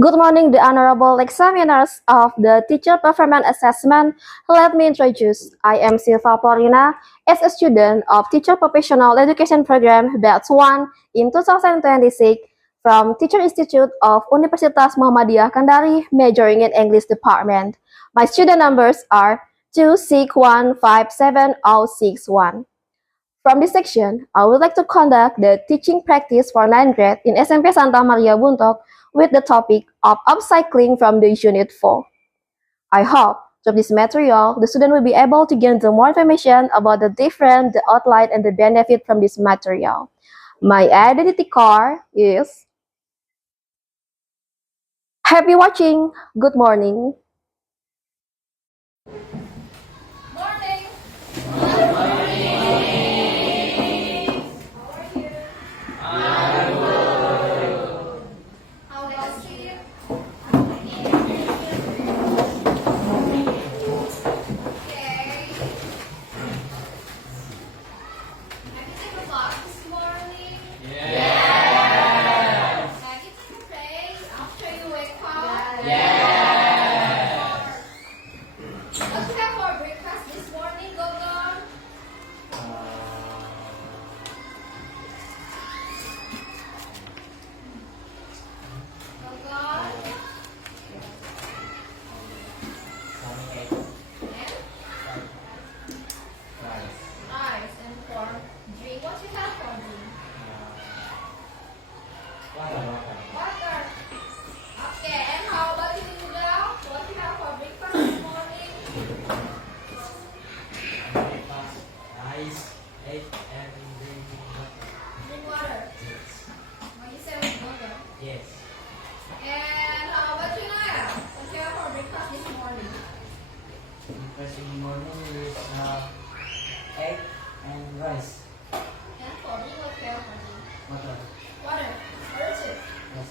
Good morning, the honorable examiners of the Teacher Performance Assessment. Let me introduce. I am Silva Florina as a student of Teacher Professional Education Program Batch 1 in 2026 from Teacher Institute of Universitas Muhammadiyah Kendari, majoring in English Department. My student numbers are 2615761. From this section, I would like to conduct the teaching practice for 9th grade in SMP Santa Maria Buntok with the topic of upcycling from the Unit 4. I hope through this material, the student will be able to gain more information about the different, the outline, and the benefit from this material. My identity card is happy watching. Good morning. Morning. How was it? Okay. Have you taken a bath this morning? Have you taken a break after you wake up? What you have for breakfast this morning, Gogon? Gogon? Rice and for drink. What you have for drink? Water. Okay, and how about you, Noodle? What you have for breakfast this morning? Rice, egg, and Drink water. What you say with water? yes. And how about you, Naya? What you have for breakfast this morning? First in the morning is egg and rice. And for drink, what you have for drink? Water. Water. What is it? Yes.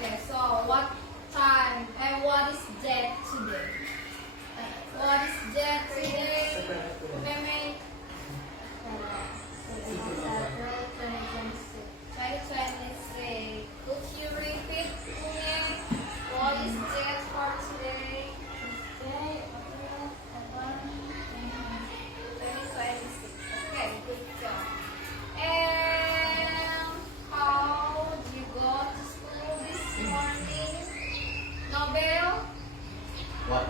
Okay, so what time and what is date today? What is date today? Meme? 2026. Could you repeat, Meme? What is date for today? 2026. Okay, good job. And how did you go to school this morning? Nobel? What?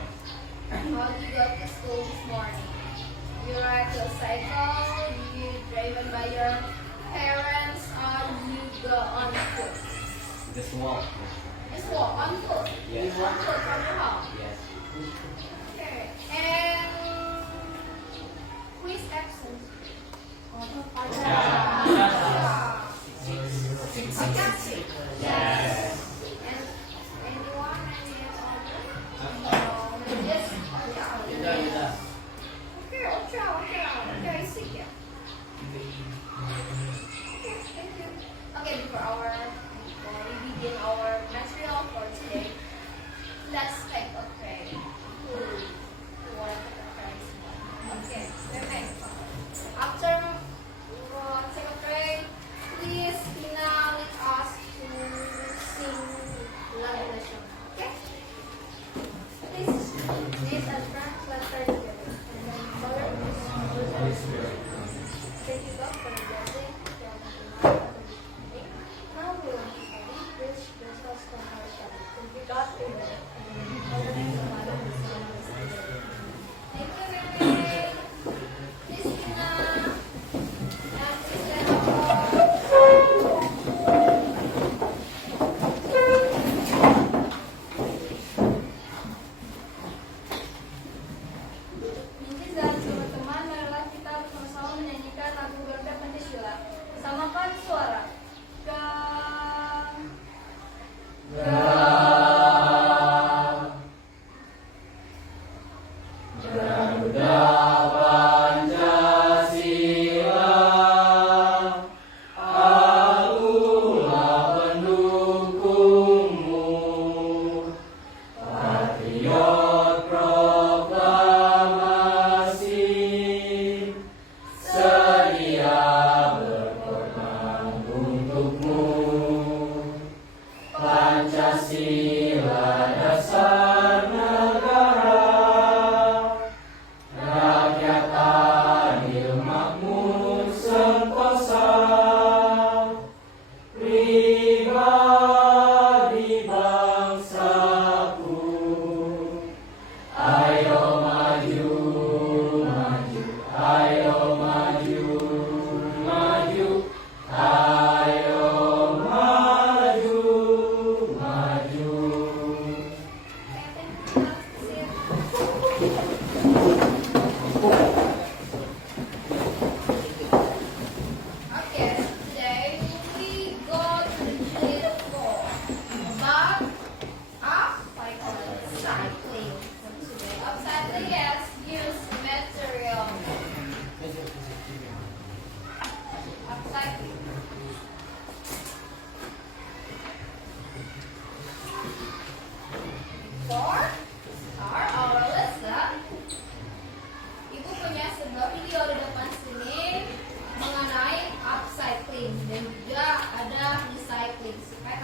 How did you go to school this morning? You ride your cycle, you driven by your parents, or you go on foot? Just walk. Just walk on foot. Yes. You walk foot from your house. Yes. Okay. And who is absent? Six. Yes. And anyone 9 years older? No. Yes. Yuda. Okay, okay, sick, yeah. Okay, thank you. Okay, before we begin our material for today, let's take a pray. Who want to take a pray? Okay, okay. After we take a pray, please Hina lead us to sing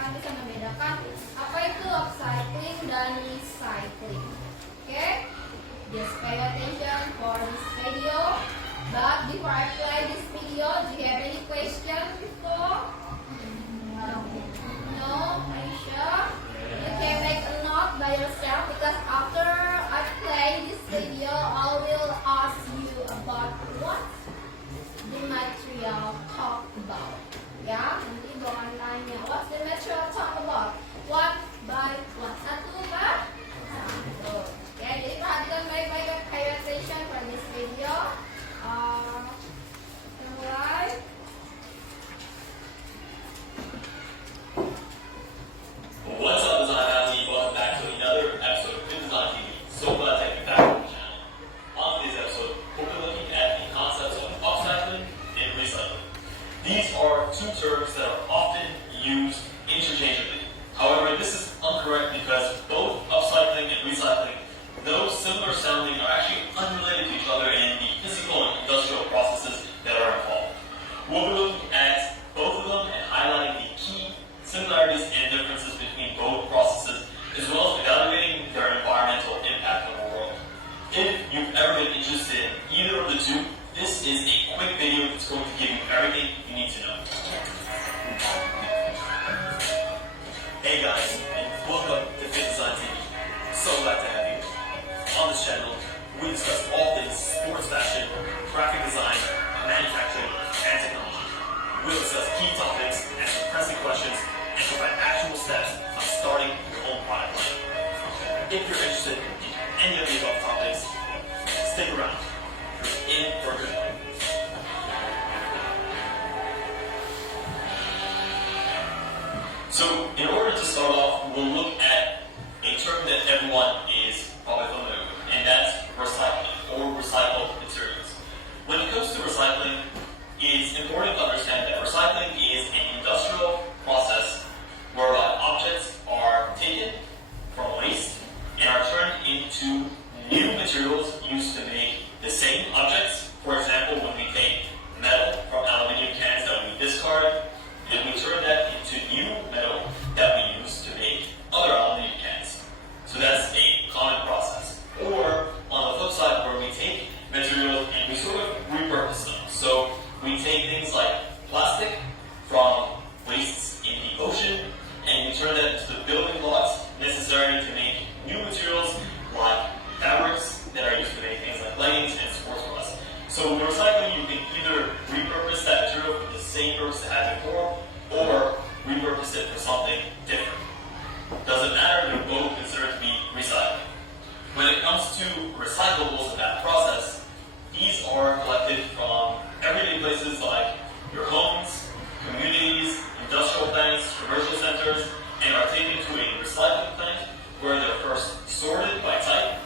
akan bisa membedakan apa itu upcycling dan recycling. Okay? Just pay attention for this video. But before I play this video, do you have any questions before? No? Are you sure? You can make a note by yourself because after I play this video, I will ask you about what the material talk about. Ya, nanti bakalan tanya what's the material talk about? One by one. Satu per satu. Ya, jadi perhatikan baik-baik, pay attention for this video. Kita mulai. What's up, Design Alley? Welcome back to another episode of Good Design TV. So glad to have you back on the channel. On today's episode, we'll be looking at the concepts of upcycling and recycling. These are two terms that are often used interchangeably. However, this is incorrect because both upcycling and recycling, though similar sounding, are actually unrelated to each other in the physical and industrial processes that are involved. We'll be looking at both of them and highlighting the key similarities and differences between both processes, as well as evaluating their environmental impact on the world. If you've ever been interested in either of the two, this is a quick video that's going to give you everything you need to know. Hey guys, and welcome to Fit Design TV. So glad to have you. On this channel, we discuss all things sports fashion, graphic design, manufacturing, and technology. We'll discuss key topics, answer pressing questions, and provide actionable steps on starting your own product line. If you're interested in any of the above topics, stick around. You're in for a good one. So, in order to start off, we'll look at a term that everyone is probably familiar with, and that's recycling, or recycled materials. When it comes to recycling, it's important to understand that recycling is an industrial process whereby objects are taken from waste and are turned into new materials used to make the same objects. For example, when we take metal from aluminum cans that we discard, and we turn that into new metal that we use to make other aluminum cans. So that's a common process. Or on the flip side, where we take materials and we sort of repurpose them. So we take things like plastic from wastes in the ocean and we turn that into the building blocks necessary to make new materials like fabrics that are used to make things like leggings and sports bras. So with recycling, you can either repurpose that material for the same purpose it had before or repurpose it for something different. Doesn't matter, they're both considered to be recycling. When it comes to recyclables in that process, these are collected from everyday places like your homes, communities, industrial plants, commercial centers, and are taken to a recycling plant where they're first sorted by type.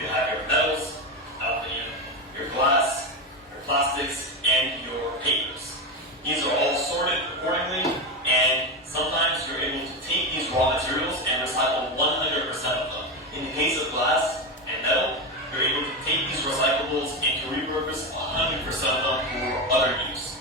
You have your metals, aluminum, your glass, your plastics, and your papers. These are all sorted accordingly, and sometimes you're able to take these raw materials and recycle 100% of them. In the case of glass and metal, you're able to take these recyclables and to repurpose 100% of them for other use.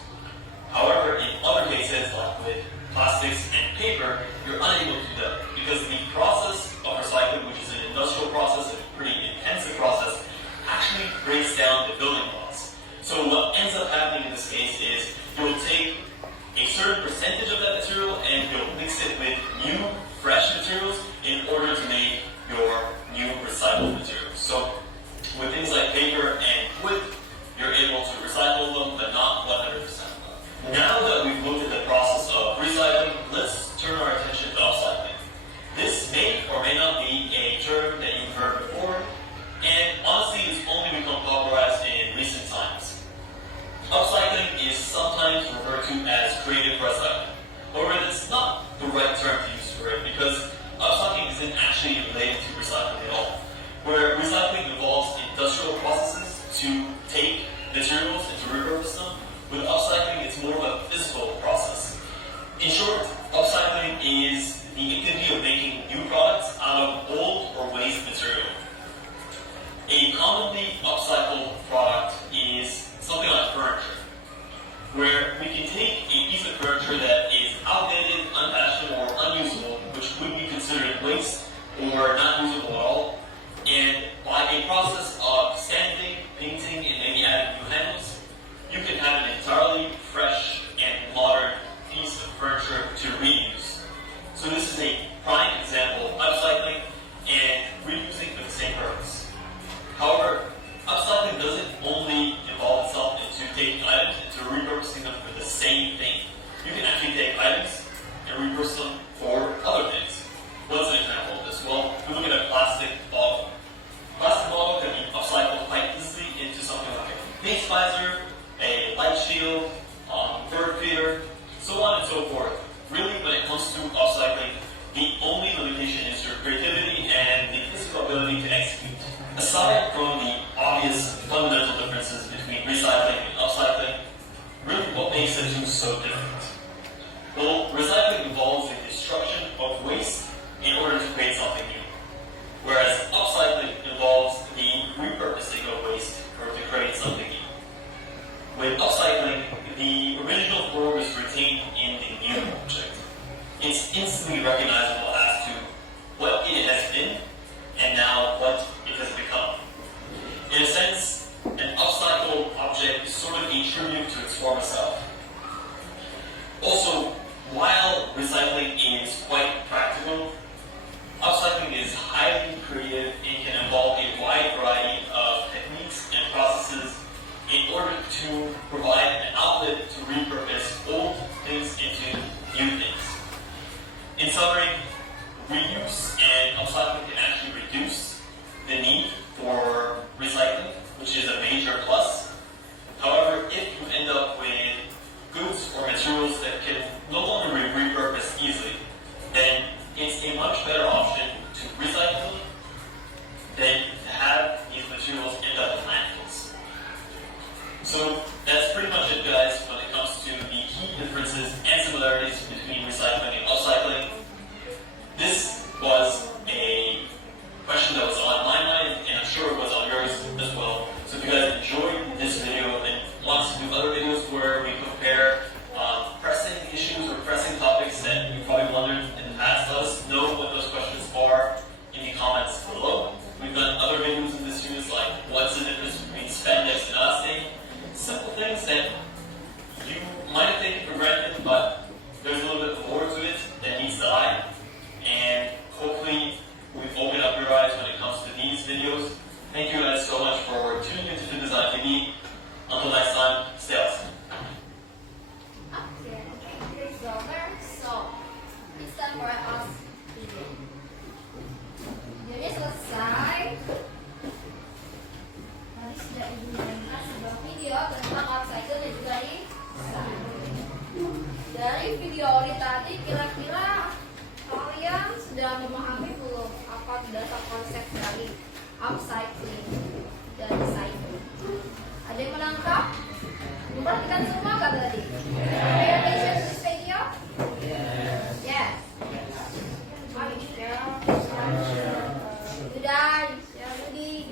However, in other cases, like with plastics and paper, you're unable to do that because the process of recycling, which is an industrial process, a pretty intensive process, actually breaks down the building blocks. So what ends up happening in this case is you'll take a certain percentage of that material and you'll mix it with new, fresh materials in order to make your new recycled materials. So with things like paper and wood, you're able to recycle them, but not 100% of them. Now that we've looked at the process of recycling, let's turn our attention to upcycling. This may or may not be a term that you've heard before, and honestly, it's only become popularized in recent times. Upcycling is sometimes referred to as creative recycling. However, that's not the right term to use for it because upcycling isn't actually related to recycling at all. Where recycling involves industrial processes to take materials and to repurpose them, with upcycling it's more of a physical process. In short, upcycling is the activity of making new products out of old or waste material. A commonly upcycled product is something like furniture, where we can take a piece of furniture that is outdated, unfashionable, or unused aside from the obvious fundamental differences between recycling and upcycling, really what makes the two so different? Well, recycling involves the destruction of waste in order to create something new, whereas upcycling involves the repurposing of waste to create something new. With upcycling, the original form is retained in the new object. It's instantly recognizable as to what it has been and now what it has become. In a sense, an upcycled object is sort of a tribute to its former self. Also, while recycling is quite practical, upcycling is highly creative and can involve a wide variety of techniques and processes in order to provide an outlet to repurpose old things into new things. In summary, reuse and upcycling can actually reduce the need for recycling, which is a major plus. However, if you end up with goods or materials that can no longer be repurposed easily, then it's a much better option to recycle than to have these materials end up in landfills. So that's pretty much it, guys, when it comes to the key differences and similarities between recycling and upcycling. This was a question that was on my mind, and I'm sure it was on yours as well. So if you guys enjoyed this video and want to do other videos where we compare pressing issues or pressing topics that you probably wondered in the past, let us know what those questions are in the comments below. We've done other videos in this series like what's the difference between spandex and elastic. Simple things that you might have taken for granted, but there's a little bit more to it that meets the eye. And hopefully we've opened up your eyes when it comes to these videos. Thank you guys so much for tuning into Fit Design TV. Until next time, stay awesome. Okay, here's over. So, it's time for us video. Jadi selesai. Tadi sudah ibu mengenai sebuah video tentang upcycle dan juga recycling. Dari video ini tadi kira-kira kalian sudah memahami belum apa dasar konsep dari upcycling dan recycling? Ada yang menangkap? Memperhatikan semua kan tadi? Pay attention to this video? Yes. Are you sure? Sudah, Budi,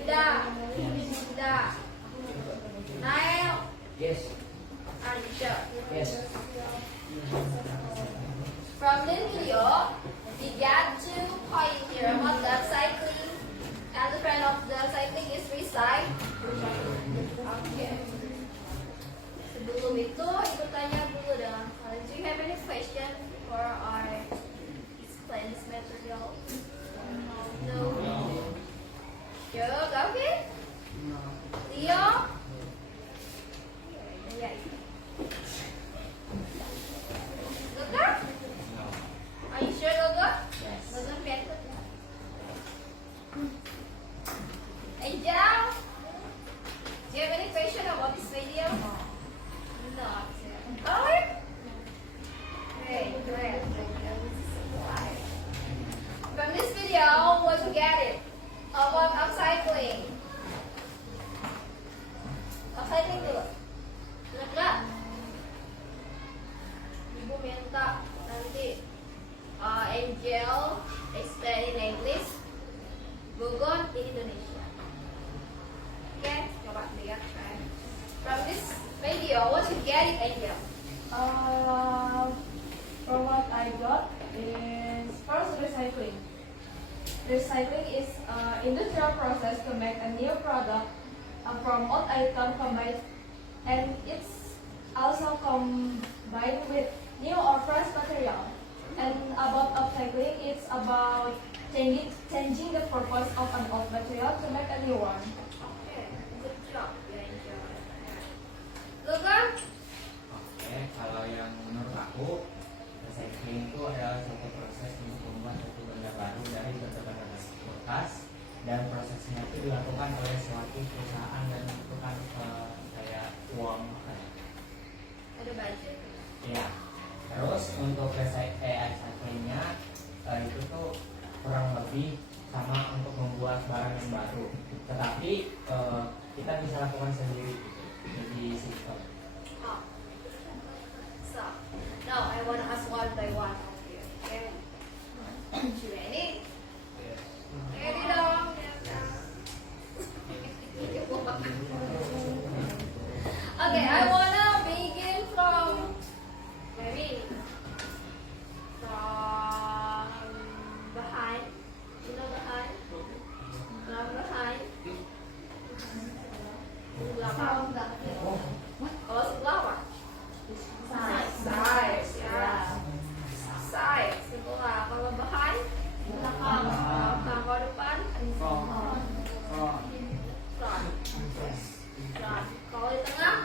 sudah. Nail? Yes. Are you sure? Yes. From this video, we got 2 points here about the upcycling. And the friend of the upcycling is recycling. Okay. Sebelum itu, ibu tanya dulu dengan kalian. Do you have any question for our explain this material? No. Sure, okay? Leo? Yeah. Good? Are you sure, Gogo? Yes. Gogo, better. Angel? Do you have any question about this video? No. Oh, great. From this video, what you get it about upcycling? Upcycling dulu. Enggak? Ibu minta nanti Angel explain in English, Gogon in Indonesia. Oke, coba lihat kan. From this video, what you get it, Angel? From what I got is first recycling. Recycling is industrial process to make a new product from old item combined, and it's also combined with new or fresh material. And about upcycling, it's about changing the purpose of an old material to make a new one. Oke, good job, ya Angel. Gogon? Oke, kalau yang menurut aku recycling itu adalah suatu proses untuk membuat suatu benda baru dari benda-benda bekas, dan prosesnya itu dilakukan oleh suatu perusahaan dan membutuhkan kayak uang. Ada budget. Ya, terus untuk recyclingnya itu tuh kurang lebih sama untuk membuat barang yang baru, tetapi kita bisa lakukan sendiri gitu. Jadi sistem. Oh. So, now I want to ask one by one of you. Okay. You ready? Ready dong. Okay, I wanna begin from maybe from behind. You know behind? From behind. Belakang. Kalau sebelah apa? Side. Ya. Side. Sebelah. Kalau behind? Belakang. Belakang. Kalau depan? Front. Kalau di tengah?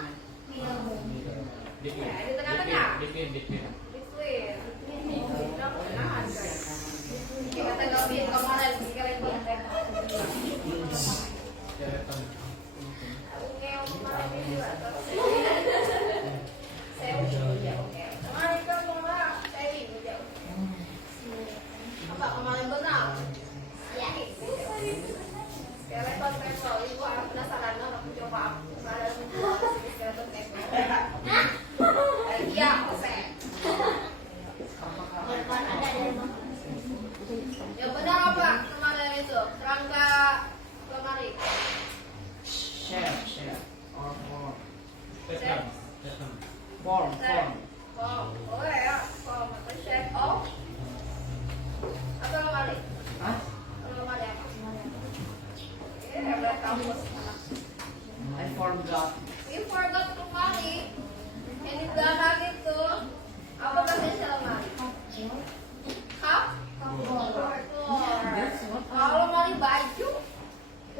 Ya, di tengah-tengah. Between. Tengah-tengah. Kita tanggapin kemarin kalian konten. Oke, kemarin juga. Saya oke. Kemarin kan malah saya juga. Apa kemarin benar? Ya. Skeleton pencil, ibu aku penasaran lah, aku coba ada skeleton pencil. Iya, saya. Yang benar apa kemarin itu? Kerangka lemari. Share or Form. Boleh ya, form atau shape of atau lemari? Hah? Lemari apa? Ya, berarti kampus. I forgot. You forgot lemari. Yang di belakang itu apa bahasa lemari? Cup? Kalau lemari baju?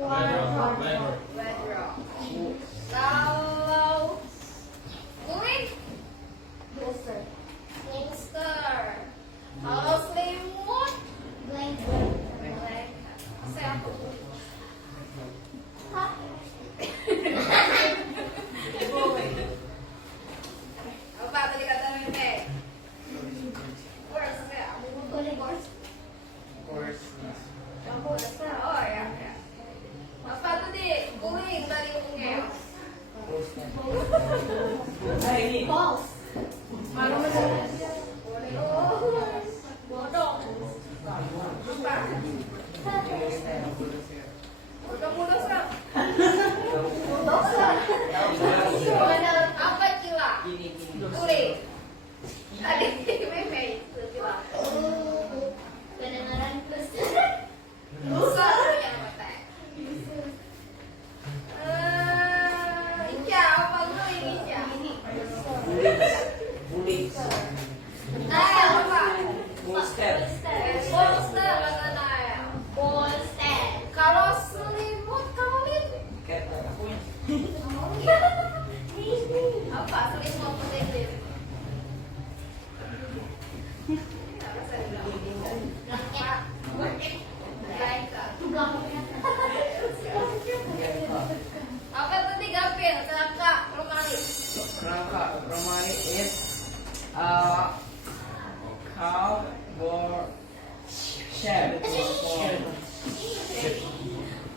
Wardrobe. Kalau kulit? Bolster. Kalau selimut? Blanket. Saya apa? Hah? Apa tadi kata Meme? Course ya, course. Oh ya. Apa tadi? Kuning tadi umumnya. Balls. Mana bodong. Apa? Bodong sah. Apa cila? Turi. Tadi Meme itu cila. Kedengaran Lusa yang mata. Ica, apa lu ini Ica? Nael apa? Bolster kata Nael. Kalau selimut kaulin? Apa selimut putih? Apa tadi Gavin? Kerangka lemari. Kerangka lemari is cardboard shell.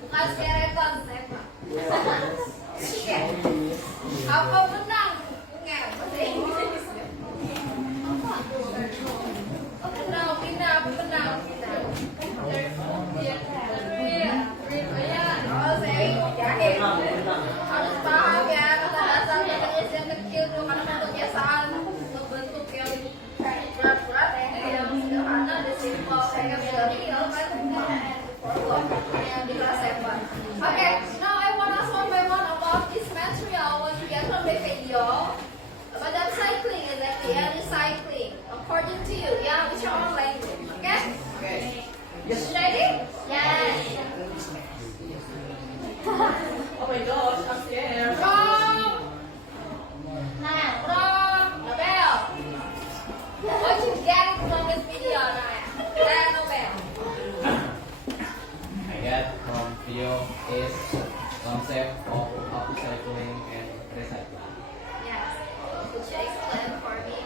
Bukan skeleton, Sepa. Apa benang? Enggak, bahasa Inggris. Apa? Benang. Oh, saya ingin jahit. Harus paham ya kata-kata yang kecil tuh karena kebiasaan membentuk yang berat-berat yang sederhana dan simple kayak real kan yang dirasakan. Okay, now I want to ask one by one about this material what you get from the video about that cycling exactly and recycling according to you, yeah, with your own language. Okay? Yes. Ready? Yes. Oh my gosh, I'm scared. From Nobel. What you get from this video, Naya? Nobel. I get from video is concept of upcycling and recycling. Yes. Could you explain for me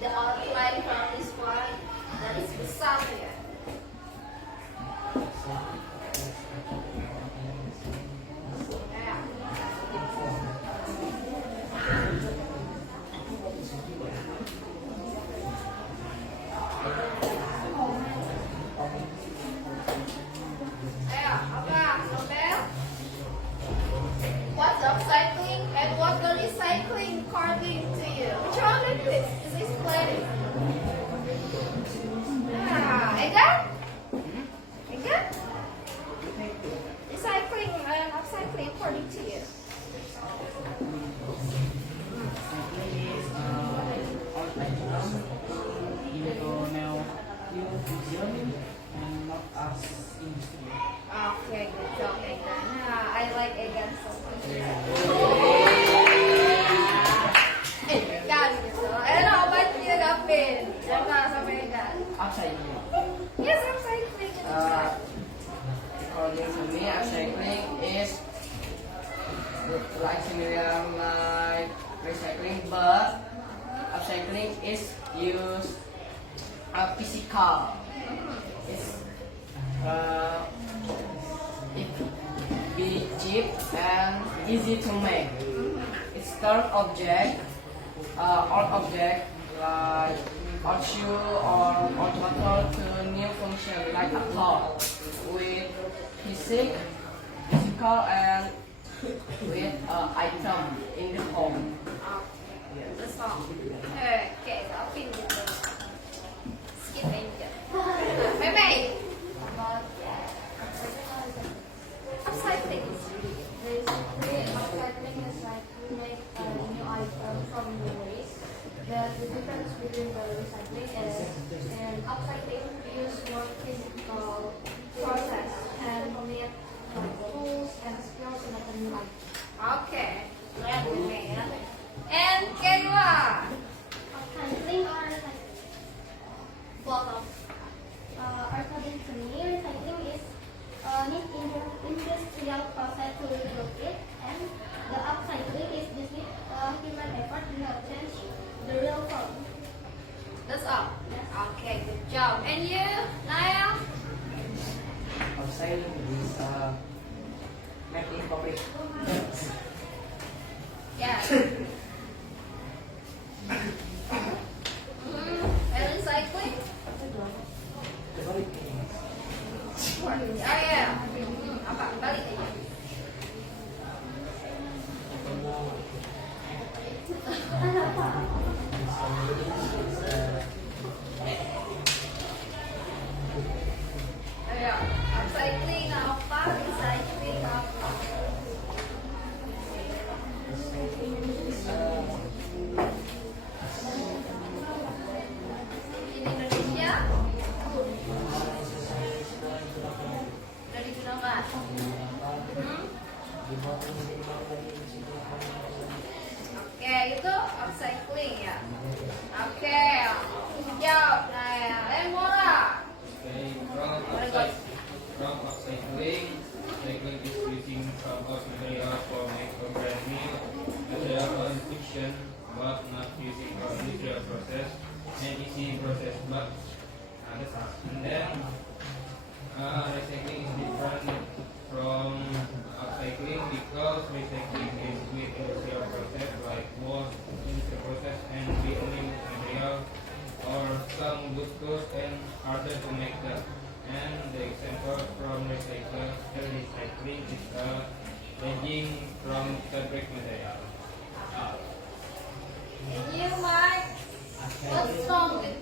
the outline from this one that is besar here? Ayo, apa? Nobel? What's upcycling and what's the recycling according to you? Which one is this? Is this explain? Egan? Egan? Recycling and upcycling according to you? and not as industry. Okay, good job, Egan. I like Egan so much. Egan gitu. Ano ba niya gapin? Yan na sa Egan. Upcycling. Yes, upcycling. According to me, upcycling is like similar like recycling, but upcycling is use physical. It be cheap and easy to make. It's turn object, old object like old shoe or old bottle to new function like a cloth with physical and with item in the home. That's all. Okay, gapin gitu. Skip aja. Meme. Upcycling. Basically, upcycling is like we make a new item from the waste. The difference between the recycling is in upcycling we use more physical process and commit tools and skills to make a new item. Okay. Lihat ini ya. And kedua. Upcycling or recycling? Both of. According to me, recycling is need industrial process to rebuild it, and the upcycling is just need human effort to help change the real form. That's all. Okay, good job. And you, Naya? Upcycling is made in public. Yeah. And recycling? Oh ya. Apa? Balik aja. Ayo, upcycling apa? Recycling apa? In Indonesia udah digunakan. Oke, itu upcycling ya. Oke, jawab Naya. Mora. Okay, from upcycling, recycling is using some of material for make a brand new material on fiction, but not using a industrial process and easy process, but and then recycling is different from upcycling because recycling is with industrial process like wash, industrial process and building material or some good tools and harder to make that. And the example from recycling is changing from fabric material. And you, Mike. What's wrong with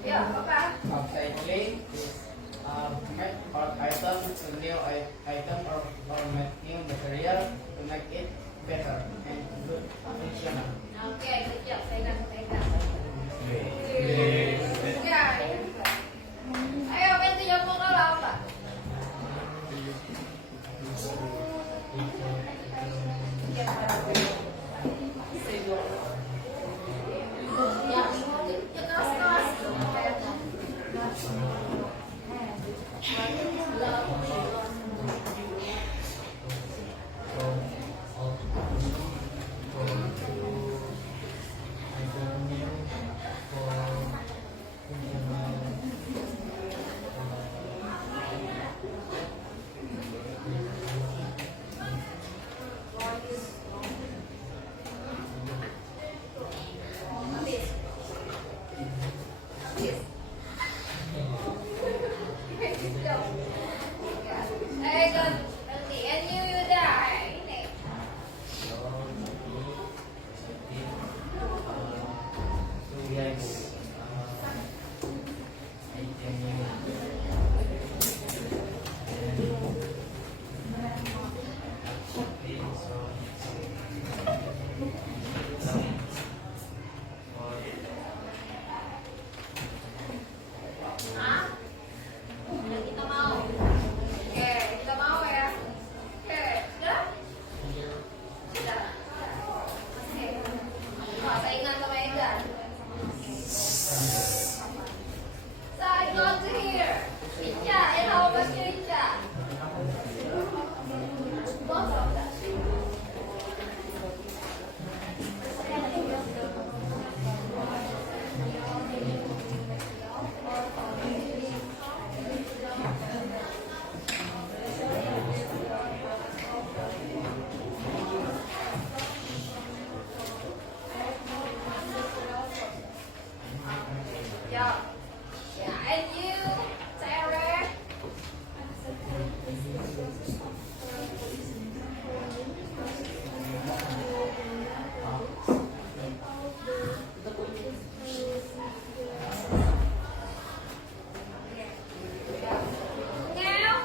Ya, apa? Upcycling is make old item to new item or make new material to make it better and good functional. Oke, good job. Pegang. Ya. Ayo, ganti yang mau kalah apa? Ya, keras-keras. Megan. Berhenti. And you, Yuda. Ini. Hah? Yang kita mau. Oke, kita mau ya. Oke, sudah? Sudah. Oke. Wah, saya ingat sama Ega. So I got to hear. Richa, and how about you, Richa? Both of them. Yeah. Yeah, and you, Sarah? Now?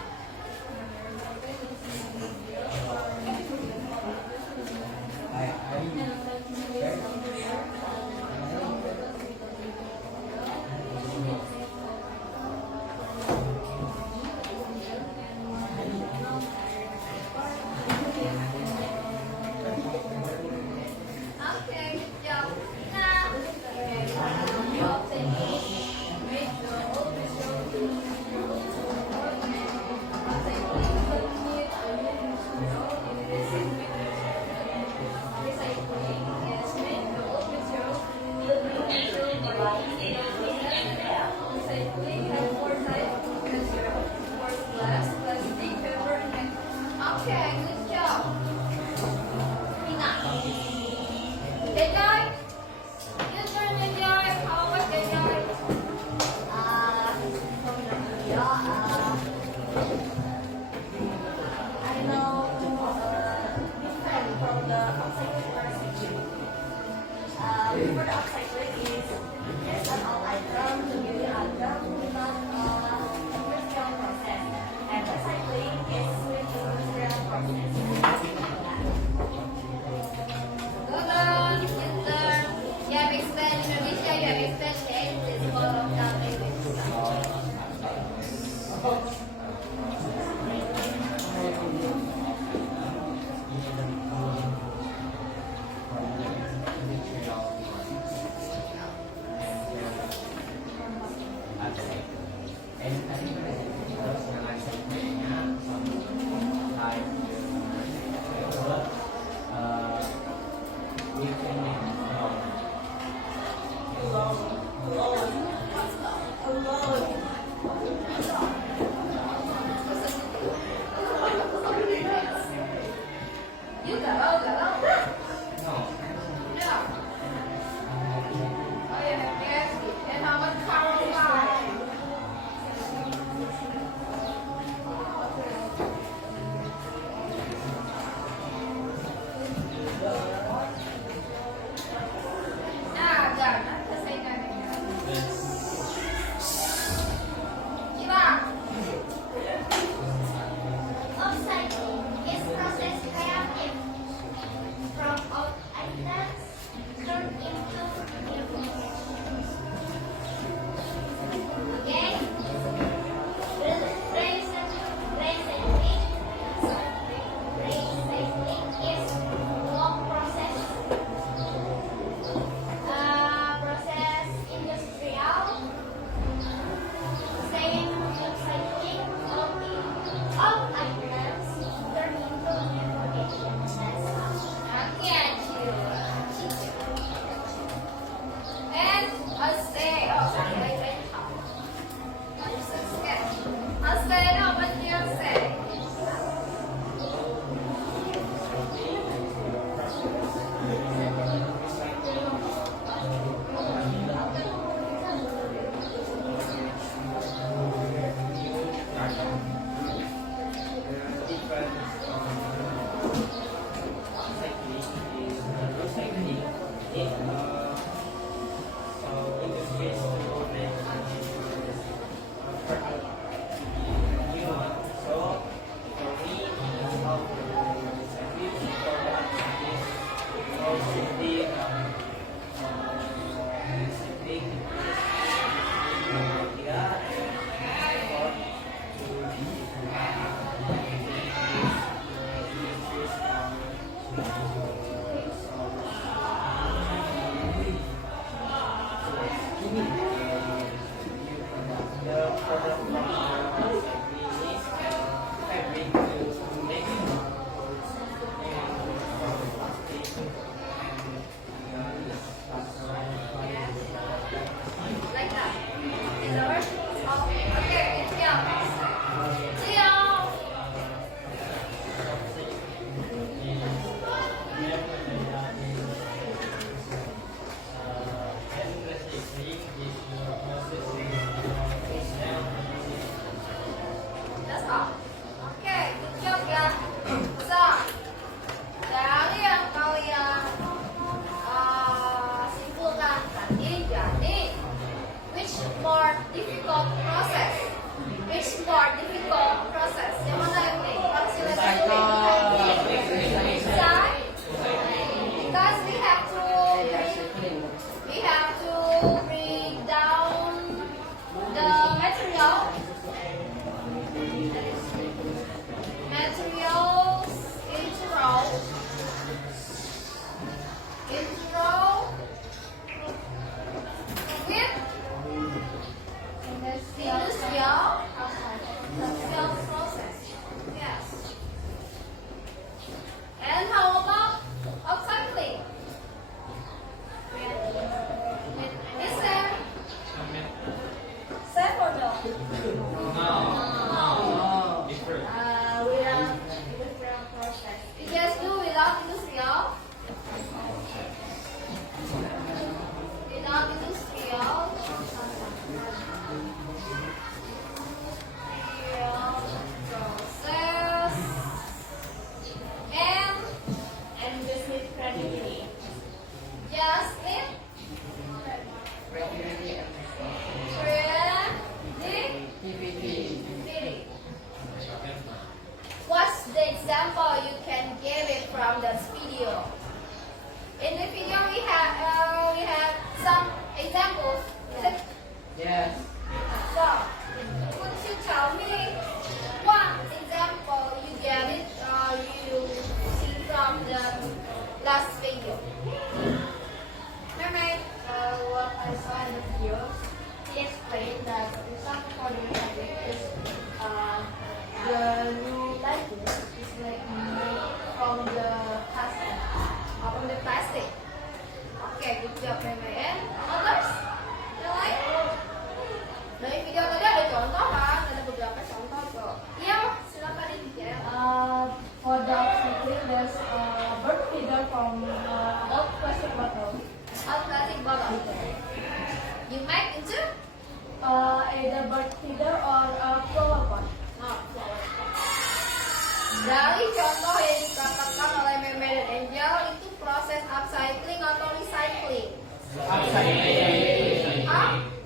Dari contoh yang dikatakan oleh Meme dan Angel itu proses upcycling atau recycling. Upcycling.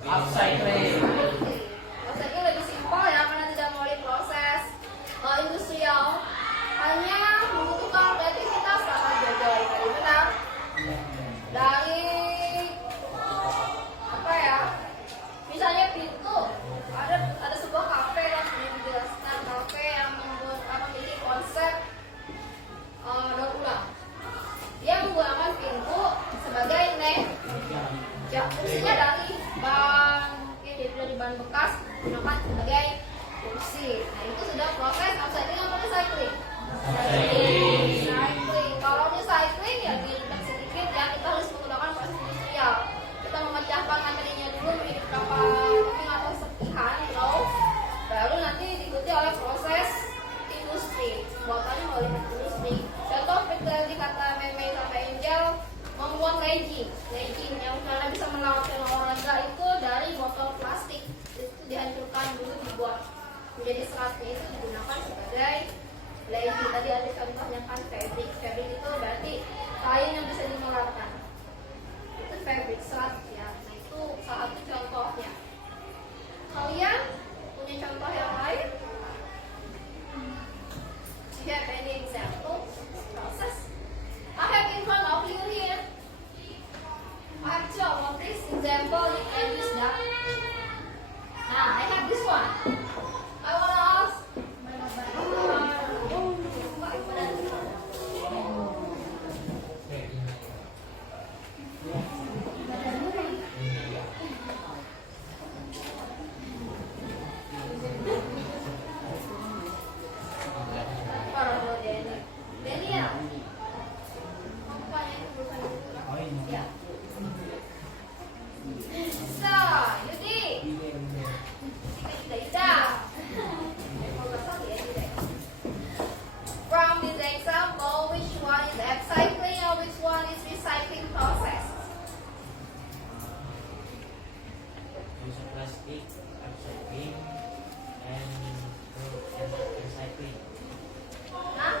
Upcycling. Upcycling lebih simpel ya karena tidak melalui proses industrial, hanya membutuhkan kreativitas saat belajar tadi benar. Dari apa ya? Misalnya pintu, ada sebuah kafe yang sudah dijelaskan, kafe yang memiliki konsep daur ulang. Dia menggunakan pintu sebagai ya, fungsinya dari ban, mungkin dari ban bekas digunakan sebagai kursi. Nah itu sudah proses upcycling atau recycling. Recycling. Kalau recycling ya diribet sedikit ya, kita harus menggunakan proses industrial. Kita memecahkan materinya dulu menjadi beberapa keping atau serpihan, baru nanti diikuti oleh proses industri. Pembuatannya melalui industri. Contoh seperti kata Meme sama Angel, membuat legging yang karena bisa menawarkan olahraga itu dari botol plastik. Itu dihancurkan dulu, dibuat menjadi seratnya, itu digunakan sebagai legging. Tadi ada contohnya kan fabric itu berarti kain yang bisa dimelarkan, itu fabric serat ya. Nah itu salah satu contohnya. Kalian punya contoh yang lain? Do you have any example process? I have in front of you here. I have two of this example. You can use that. Now I have this one. I want to ask. Daniel. Ya. So, Yudi. From this example, which one is upcycling or which one is recycling process? Use of plastic, upcycling, and recycling. Huh?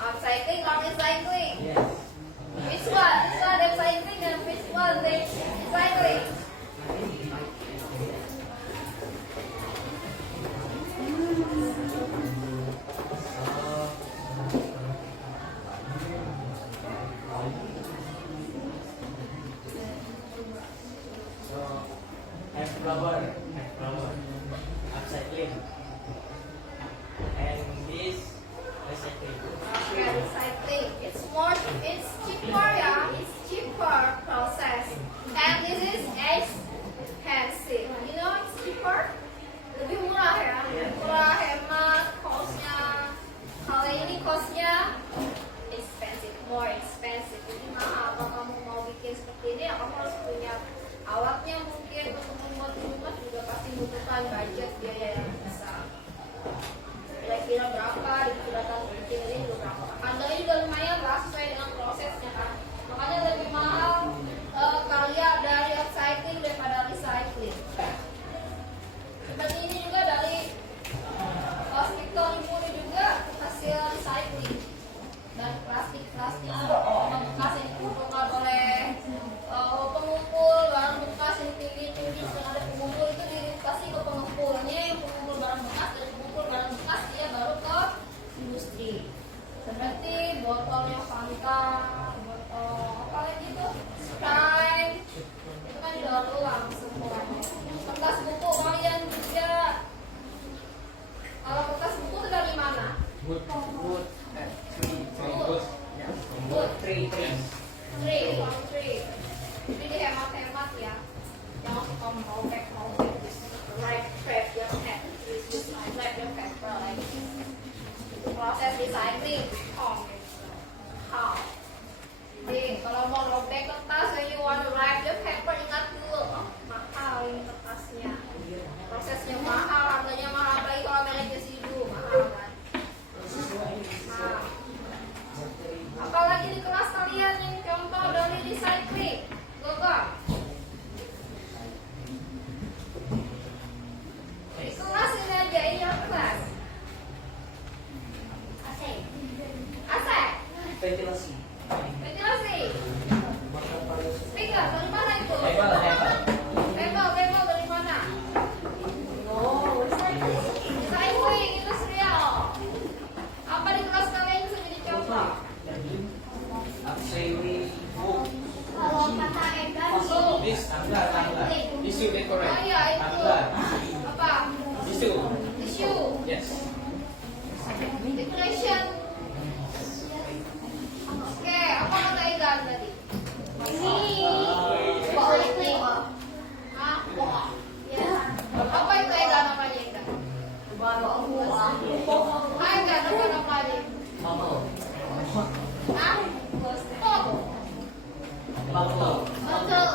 Upcycling or recycling? Yes. Which one? Which one upcycling and which one recycling? So, have flower, upcycling, and this recycling. Okay, recycling. It's cheaper, yeah. It's cheaper process. And this is expensive. You know, it's cheaper. Lebih murah ya. Murah, hemat, costnya. Kalau ini costnya expensive, more expensive. Jadi mahal. Kalau kamu mau bikin seperti ini, ya kamu harus punya alatnya mungkin untuk membuat di rumah juga pasti membutuhkan budget biaya yang besar. Kira-kira berapa diperkirakan bikin ini juga berapa? Harganya juga lumayan lah sesuai dengan prosesnya kan. Makanya lebih mahal karya dari upcycling daripada recycling. Seperti ini juga dari stiker ibu ini juga hasil recycling. Dan plastik bekas yang dikumpulkan oleh pengumpul barang bekas yang dipilih sedang ada pengumpul itu dikasih ke pengumpulnya yang pengumpul barang bekas, dari pengumpul barang bekas dia baru ke industri. Seperti botolnya Fanta, botol apa lagi itu, Sprite, itu kan didaur ulang semua. Bekas buku kalian juga. Kalau bekas buku itu dari mana? Wood. Tree. Jadi dihemat-hemat ya. Jangan suka merobek wrap your paper, wrap your paper like this. Proses recycling. How? Jadi kalau mau robek kertas, when you want to wrap your paper, ingat dulu, mahal ini kertasnya. Prosesnya mahal, harganya mahal, apalagi kalau mereknya Sidu, mahal kan. Apalagi di kelas kalian yang contoh dari recycling, Gogo. Di kelas ini aja, in your class. Ventilasi. Ventilasi. Speaker dari mana itu? Table. Table dari mana? Recycling industrial. Apa di kelas kalian bisa jadi contoh? Upcycling book. Kalau kata Ega This tangga. Tisu Oh decorate. iya itu. Tangga. Apa? Tisu. Tissue. Yes. Decoration. Oke, apa kata Egan tadi? ini recycling. Hah? Ya. Apa itu Egan namanya Egan? Egan apa namanya? Hah? Oh. Botol. Betul.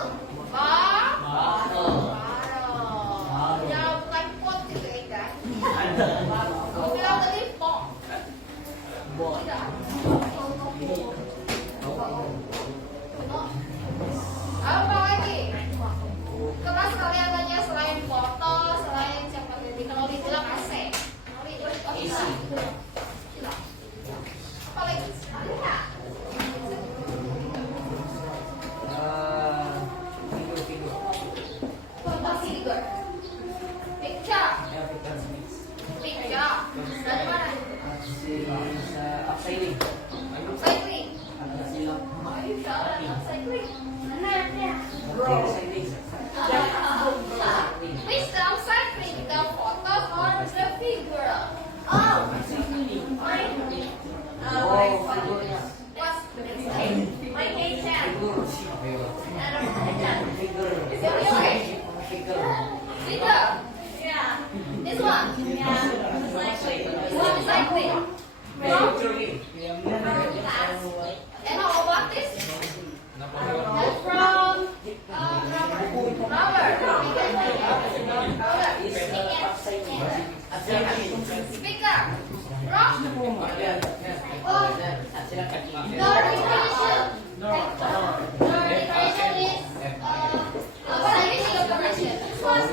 Botol. Botol. Ya bukan pot itu Egan. Kamu bilang tadi pot. Tidak. Apa lagi? Kelas kalian tanya selain botol, selain siapa tadi? Kalau dibilang AC. Apa lagi? Ada. Tidur. Figure. Picture. Ya, Peter Smith. Picture. Dari mana? Upcycling. Cycling. Agak silam. Ayo jalan cycling. Upcycling. Please come cycling. Become photos on the figure. Oh, What's my kitchen. Figure. Yeah. This one. Yeah. Recycling. This one is cycling. And how about this? That's from rubber. Speaker. Rock. No decoration. No decoration is Apa lagi sih decoration? this one.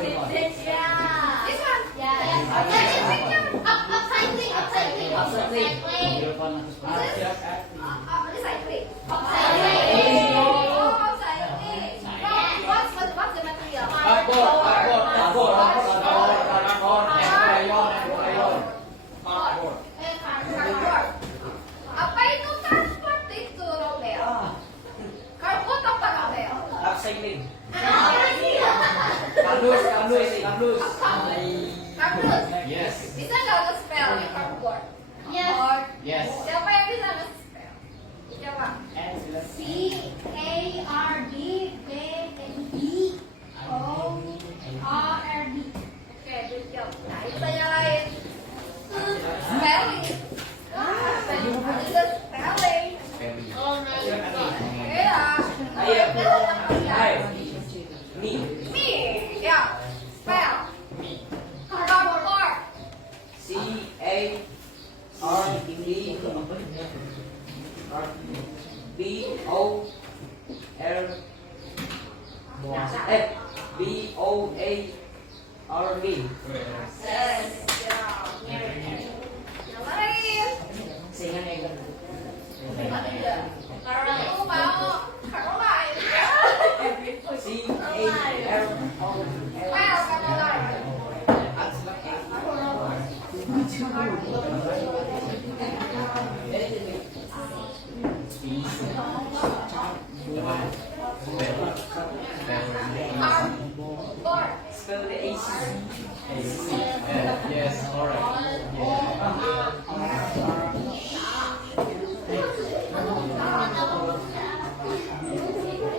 Yeah. This one. Yeah. Take a picture. Upcycling. Recycling. Upcycling. Oh, cycling. What's the material? Cardboard. Apa itu cardboard itu, Robel? Cardboard apa, Robel? Upcycling. Kardus. Yes. Bisa nggak nge-spell cardboard? Yes. Or Yes. siapa yang bisa nge-spell? Coba. C A R D B E O R D. Oke, good job. Nah, itu tanya lain. Spelling. Ada spelling. Iya. Me. Ya. Spell. Cardboard. BOARD. Yes. Yang lain. Saingan Egan. Ada. Karena aku mau Caroline. Well, Caroline. Cardboard. Spell the AC. Yes, alright.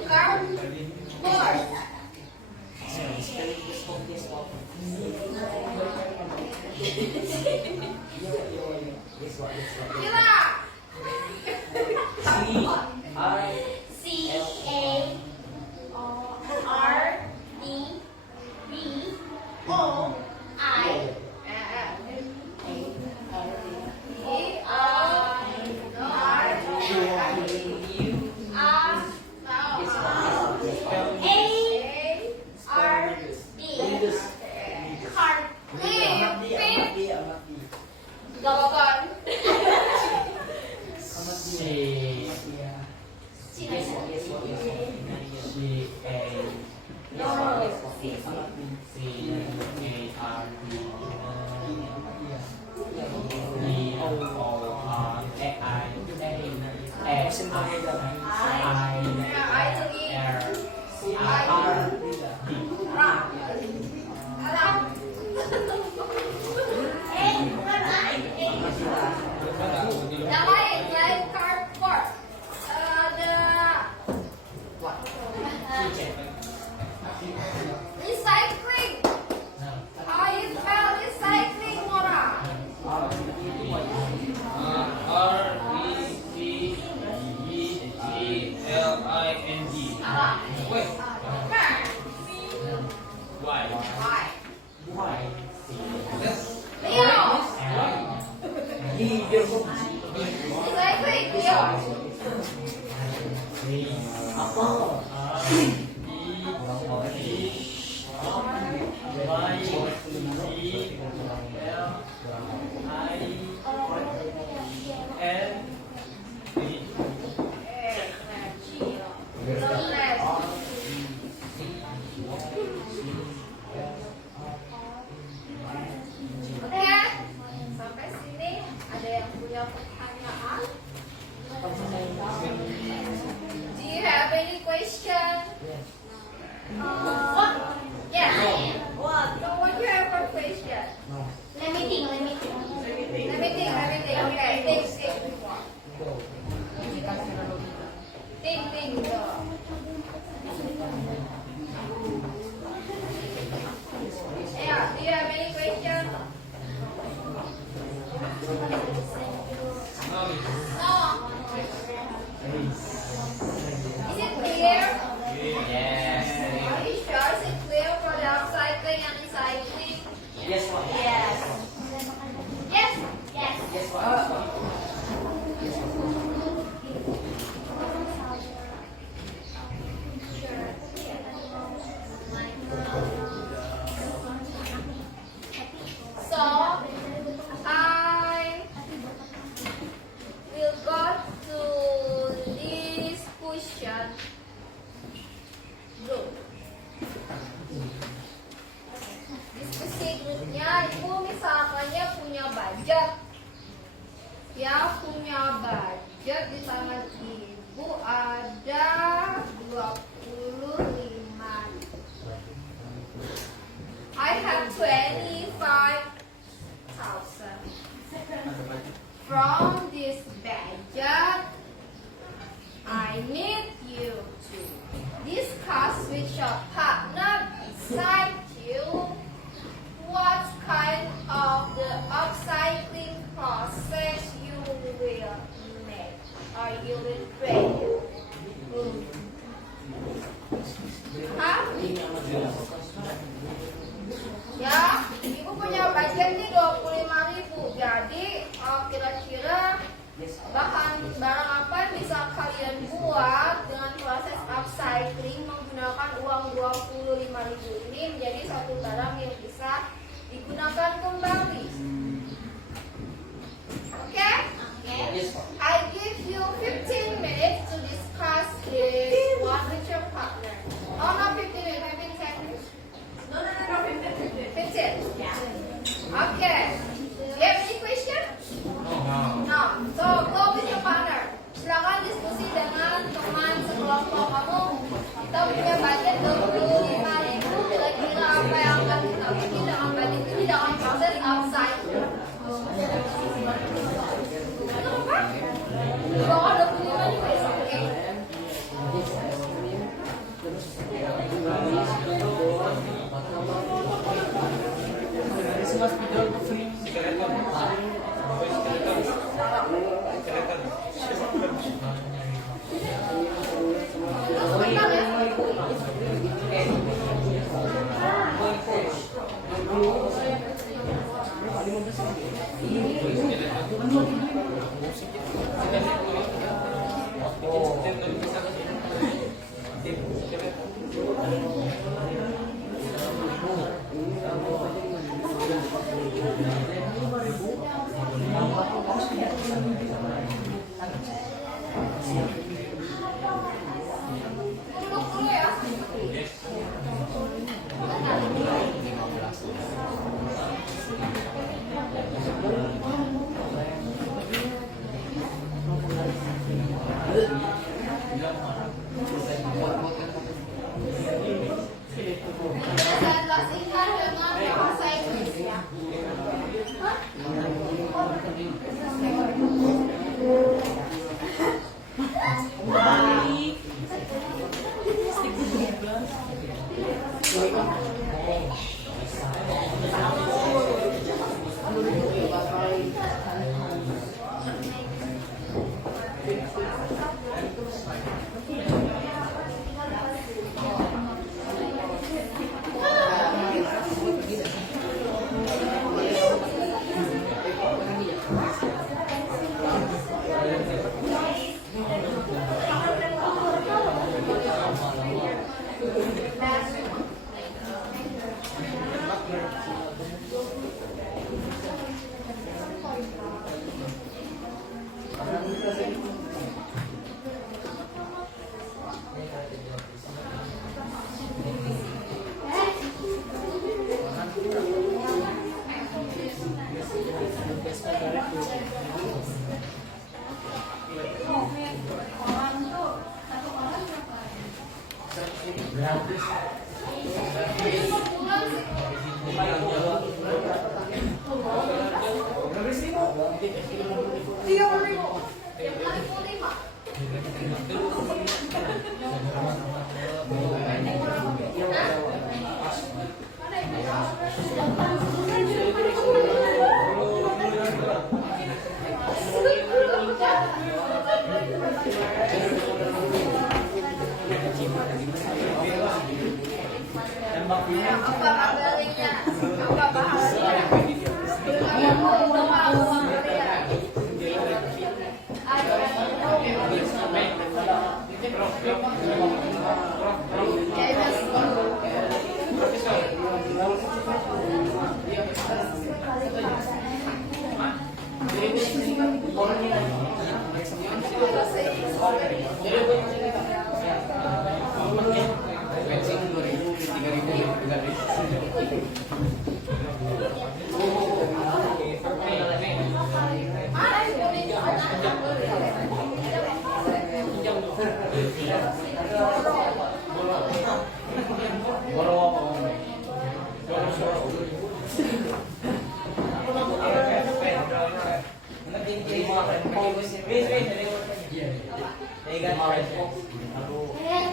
Cardboard. Gila. C A R D B O I. Gawakan. Si Yang lain, like cardboard. Ada recycling. How you spell recycling, Mora? RECYCLING. Wait. Why? Why? Yes. Leo. Recycling, Leo. Belum les. Oke, sampai sini ada yang punya pertanyaan? Do you have any question? Yes. What? So what do you have for question? Let me think. Let me think. Okay, think before. Think. Yeah, do you have any question? No. Is it clear? Yes. Are you sure? Is it clear for the upcycling and recycling? Yes, Pak. Yes. Yes. Yes. Yes, Pak. So, I will go to this question group. Diskusi grupnya, ibu misalkannya punya budget. Ya, punya budget di tangan ibu ada 25. I have 25,000. From this budget, I need you to discuss with your partner beside you what kind of the upcycling process you will make or you will create. Hah? Ya, ibu punya budget nih 25.000. Jadi kira-kira barang apa yang bisa kalian buat dengan proses upcycling menggunakan uang 25.000 ini menjadi satu barang yang bisa digunakan kembali. Oke? I give you 15 minutes to discuss this one with your partner. Oh, not 15 minutes, maybe 10 minutes. No, 15. Yeah. Okay. Do you have any question? No. So go with your partner. Silakan diskusi dengan teman sekelompok kamu. Kita punya budget 25.000. Kira-kira apa yang akan kita bikin dengan budget ini dengan proses upcycling? Di bawah 25.000 ya, oke? Duduk dulu ya.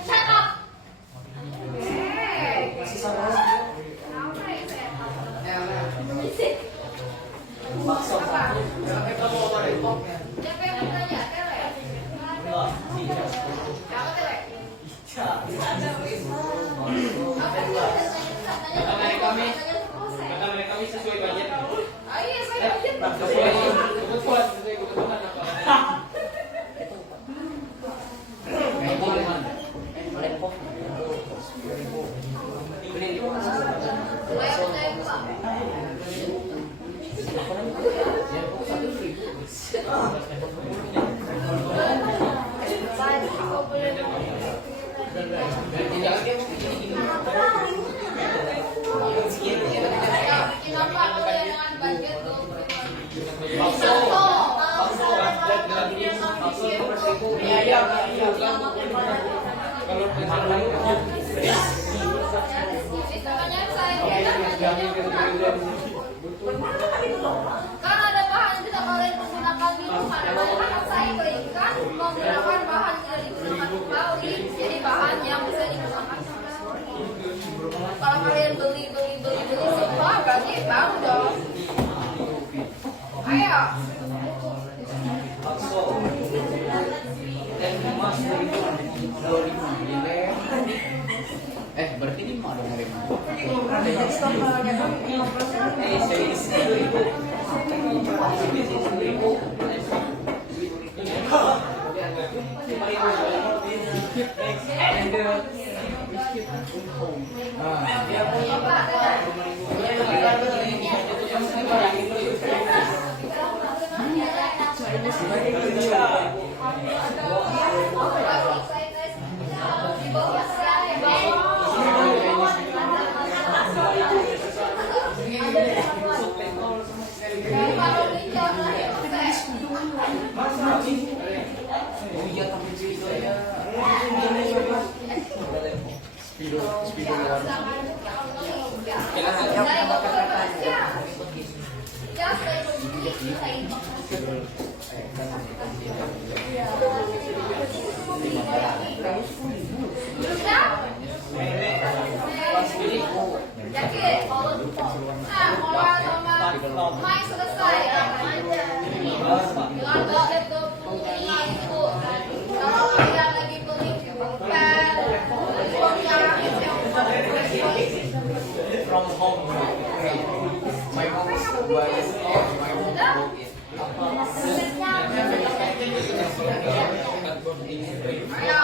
Shut up. Siapa yang bertanya? Tele? Apa tele? Kata mereka sesuai budget. Ah iya, saya budget. Kebutuhan sesuai kebutuhan apa? Saya percaya Pak. Bikin apa kalau yang dengan budget 20. Iya. Misalnya saya kan ada bahan yang tidak boleh menggunakan minuman. Anak saya berikan menggunakan bahan yang tidak digunakan kembali, jadi bahan yang bisa digunakan kembali. Kalau kalian beli semua berarti baru dong. Ayo. Berarti 5 dong hari ini. Yakin? Nah, kalau sama main selesai. Dengan laptop 25.000. Kalau kalian lagi beli pen, From home. My mom is my mom. ayo,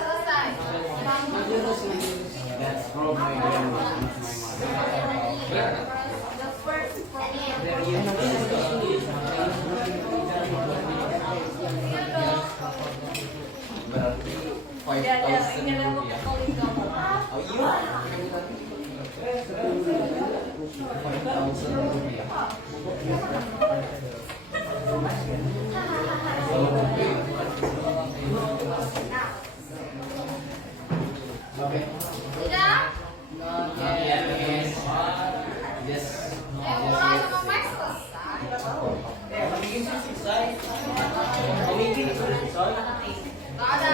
selesai. That's from my grandma. Berarti 5,000 rupiah. Oh iya. 5,000 rupiah. Oke. Tidak? Yes. Mulai sama main selesai. Gak ada.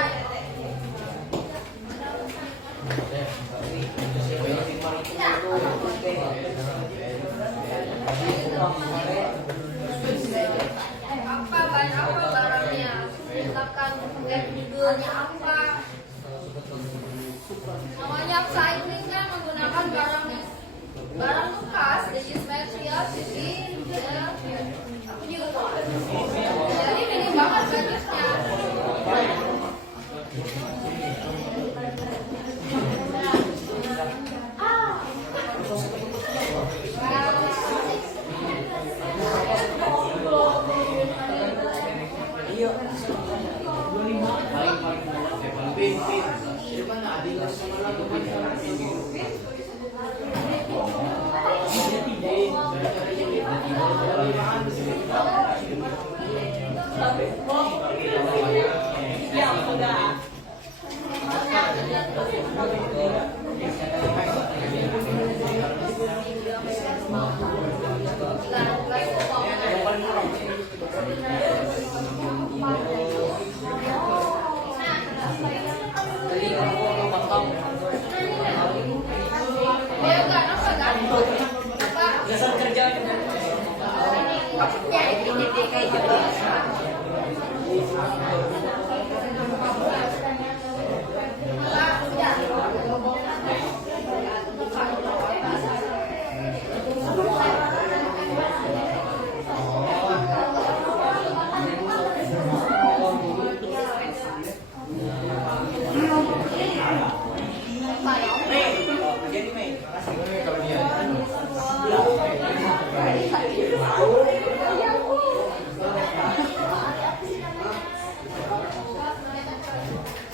Apa barangnya? Silakan Google-nya apa? Namanya upcycling kan menggunakan barang bekas, which is material, jadi jadi minim banget budgetnya.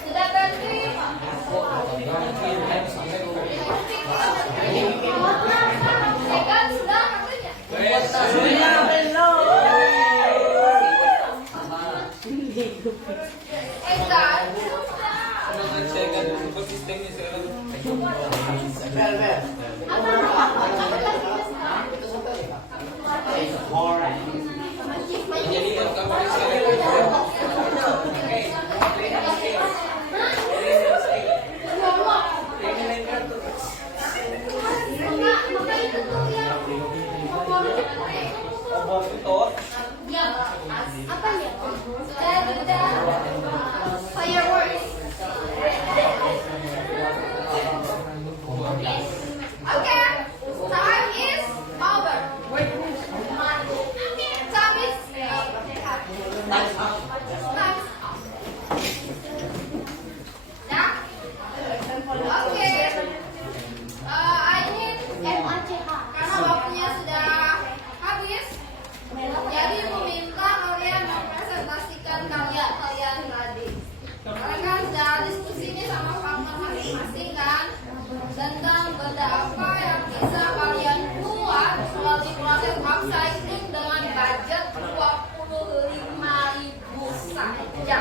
Sudah berhenti. Segan sudah katanya. Egan sudah. Sistemnya sekarang. Jadi yang kamu Apa ya? Sudah. Fireworks. Okay, time is over. Time is time's up. Ya? Oke. I need karena waktunya sudah habis. Jadi meminta kalian mempresentasikan karya kalian tadi. Kalian kan sudah diskusi ini sama partner masing-masing kan tentang benda apa yang bisa kalian buat melalui proses upcycling dengan budget 25.000 saja.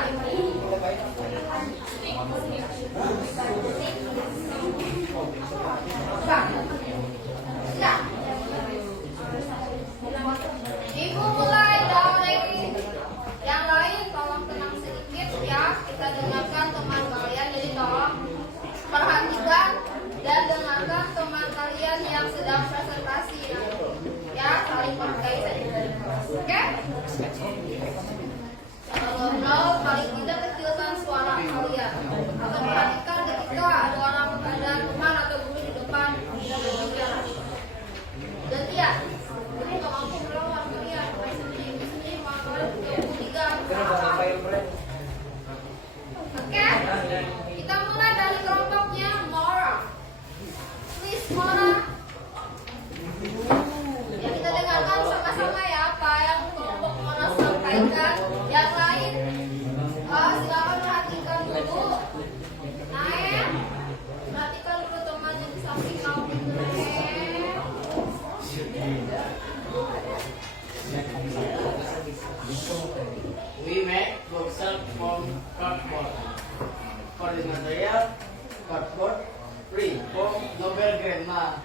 Ya. Ibu mulai dari yang lain, tolong tenang sedikit ya. Kita dengarkan teman kalian, jadi tolong perhatikan dan dengarkan teman kalian yang sedang presentasi ya, saling menghargai saja. Oke? Jangan ngobrol, paling tidak kecilkan suara kalian. Atau perhatikan ketika ada teman atau guru di depan tidak berbicara. Gantian. Ini nggak mampu melawan kalian. Main sendiri, makan 23. Oke? Kita mulai dari kelompoknya Mora. Please Mora. Ya, kita dengarkan sama-sama ya apa yang kelompok Mora sampaikan. Yang lain, silakan perhatikan dulu. Naem, perhatikan dulu temannya di samping kamu. We make bookshelf from cardboard. For the material, cardboard, free from Nobel Grandma.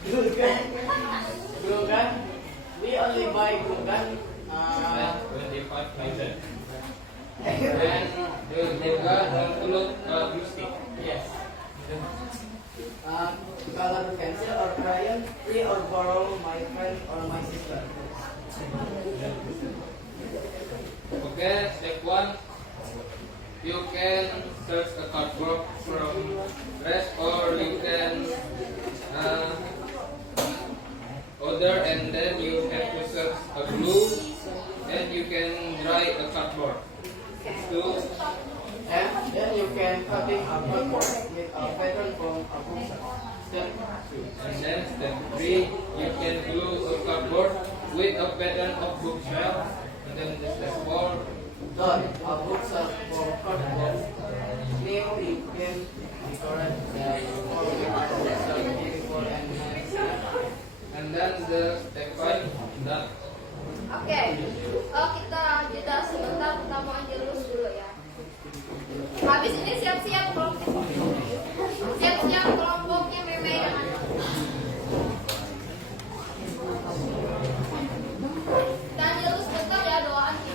Glue gun. We only buy glue gun. 25,000. And juga include glue stick. Yes. Color pencil or crayon, free or borrow my friend or my sister. Okay, step 1. You can search a cardboard from rest, or you can order and then you have to search a glue and you can dry a cardboard. Two. And then you can cutting a cardboard with a pattern from a book. Step 2. And then step 3, you can glue a cardboard with a pattern of bookshelf. And then the step 4. Done. A bookshelf for cardboard. Now you can decorate the wall with a bookshelf beautiful and nice. And then the step 5, done. Oke, kita jeda sebentar, kita mau lurus dulu ya. Habis ini siap-siap kelompoknya Meme dengan dan lurus sebentar ya doanya.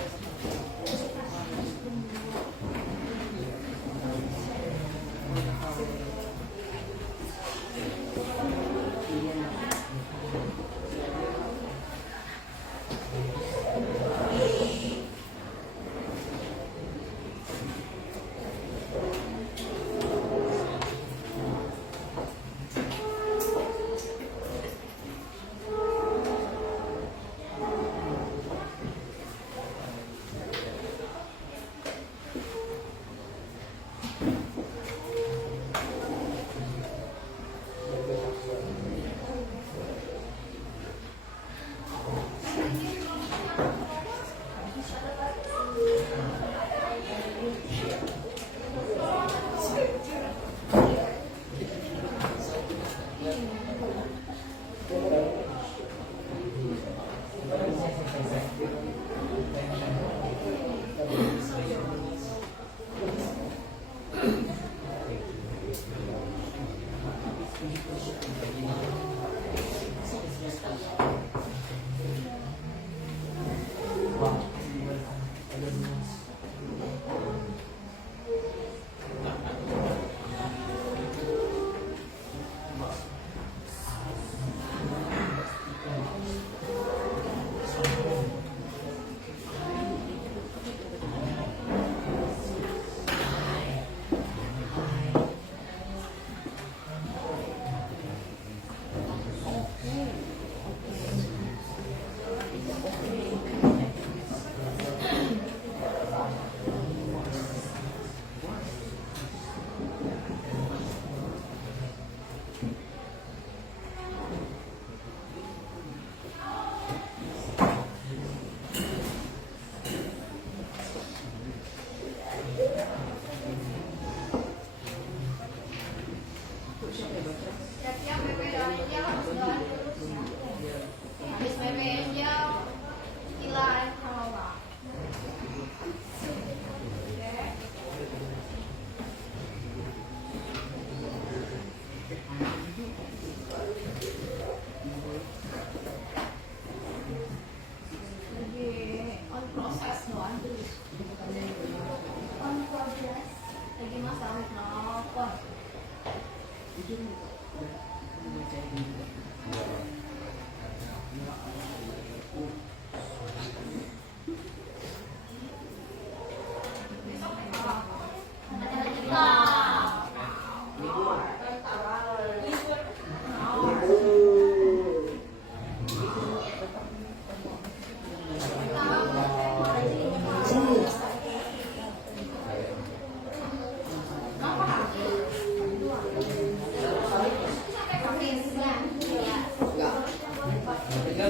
Oh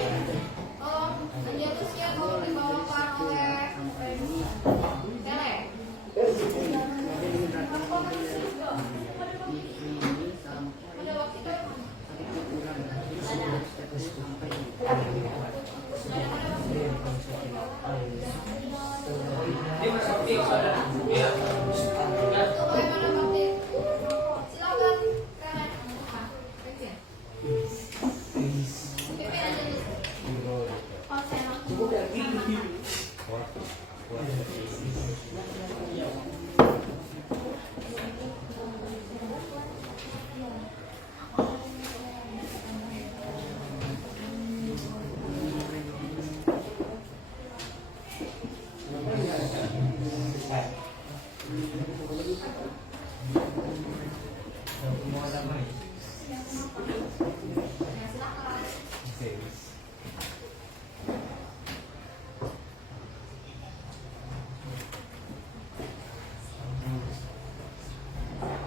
iya. Oh, Angelusnya mau dibawakan oleh Tele. Pada waktu itu bagaimana Bakti? Silakan Tele. Kecil. Pimpin aja dulu. Oh, saya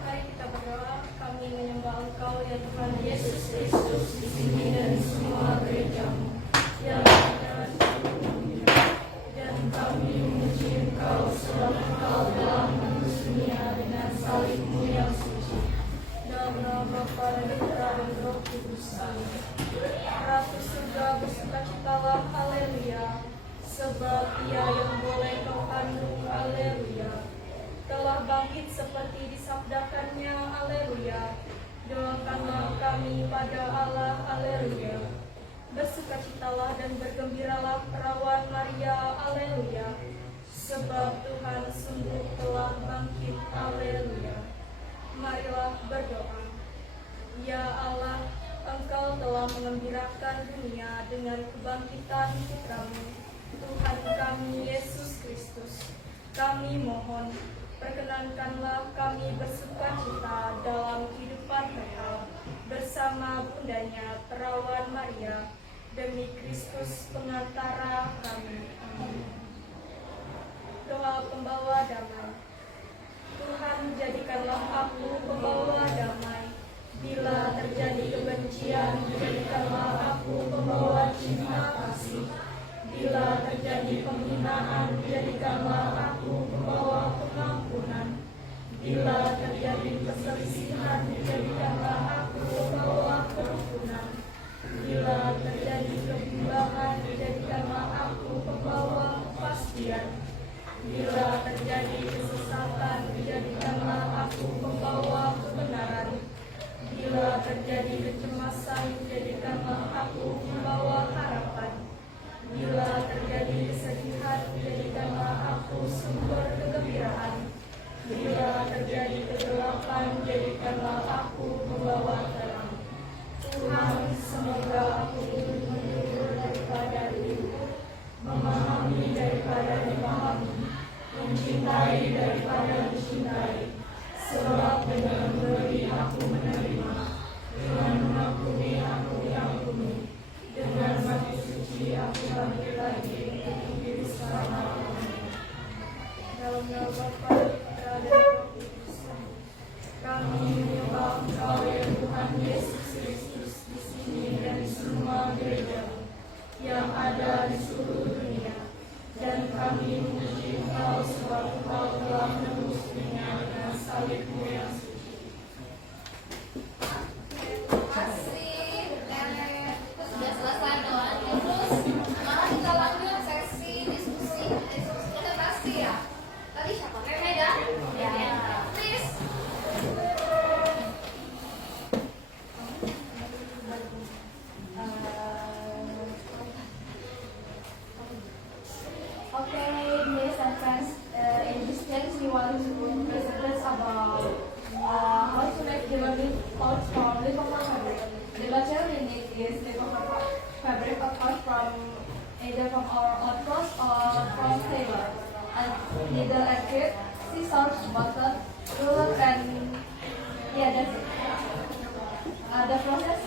Mari kita berdoa. Kami menyembah Engkau ya Tuhan Yesus Kristus di sini dan semua gerejamu yang ada di dunia. Dan kami memuji Engkau sebab Engkau telah menebus dunia dengan salibmu yang suci. Dalam nama Bapa dan Putra dan Roh Kudus. Amin. Ratu surga bersukacitalah, haleluya, sebab Ia yang boleh kau kandung, haleluya, telah bangkit seperti disabdakannya, haleluya. Doakanlah kami pada Allah, haleluya. Bersukacitalah dan bergembiralah perawan Maria, haleluya, sebab Tuhan sungguh telah bangkit, haleluya. Marilah berdoa. Ya Allah, Engkau telah mengembirakan dunia dengan kebangkitan Putramu, Tuhan kami Yesus Kristus. Kami mohon, perkenankanlah kami bersukacita dalam kehidupan kekal bersama bundanya perawan Maria, demi Kristus pengantara kami. Amin. Doa pembawa damai. Tuhan, jadikanlah aku pembawa damai. Bila terjadi kebencian, jadikanlah aku pembawa cinta kasih. Bila terjadi penghinaan, jadikanlah aku pembawa pengampunan. Bila terjadi perselisihan, jadikanlah aku pembawa kerukunan. Bila terjadi kebimbangan, jadikanlah aku pembawa kepastian. Bila terjadi kesesatan, jadikanlah aku pembawa kebenaran. Bila terjadi kecemasan, jadikanlah aku pembawa harapan. Bila terjadi kesedihan, jadikanlah aku sumber kegembiraan. Bila terjadi kegelapan, jadikanlah aku pembawa terang. Tuhan, semoga aku menjujur daripada diriku, memahami daripada dimahami, mencintai daripada dicintai. Sebab dengan memberi aku menerima, dengan mengampuni aku diampuni, dengan mati suci aku bangkit lagi untuk hidup selama-lamanya. Dalam nama Bapa, Putra dan Roh Kudus. Kami menyembah Engkau ya Tuhan Yesus Kristus di sini dan di semua gereja yang ada di seluruh dunia. Dan kami memuji Engkau sebab Engkau telah menebus dunia dengan salibmu yang suci. Terima kasih, Tele. Sudah selesai doanya. Terus malah kita lanjut sesi diskusi presentasi ya. Tadi siapa? Meda? Ya. Please. Okay, Miss and friends, in this case we want to present about how to make the learning pouch from leftover fabric. The material we need is leftover fabric, of course, from either from our own clothes or from tailor. And needle and thread, scissors, button, ruler, and yeah, that's it. The process.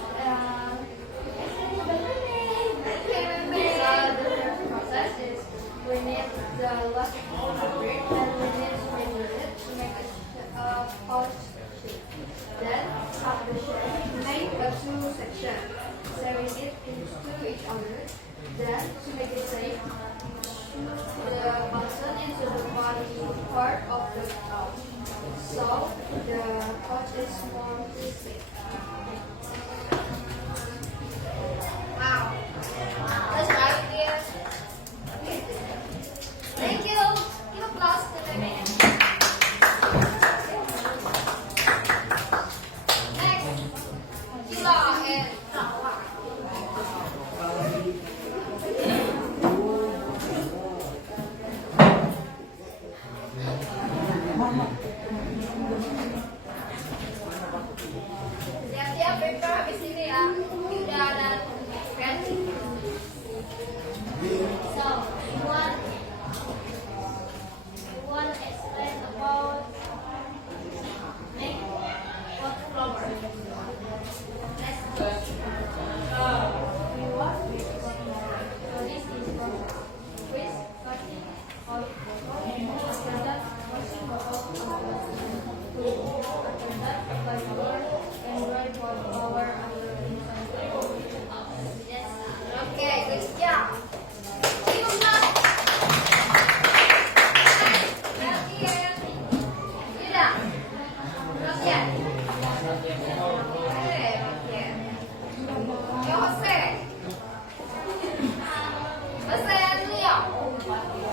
Saya Leo.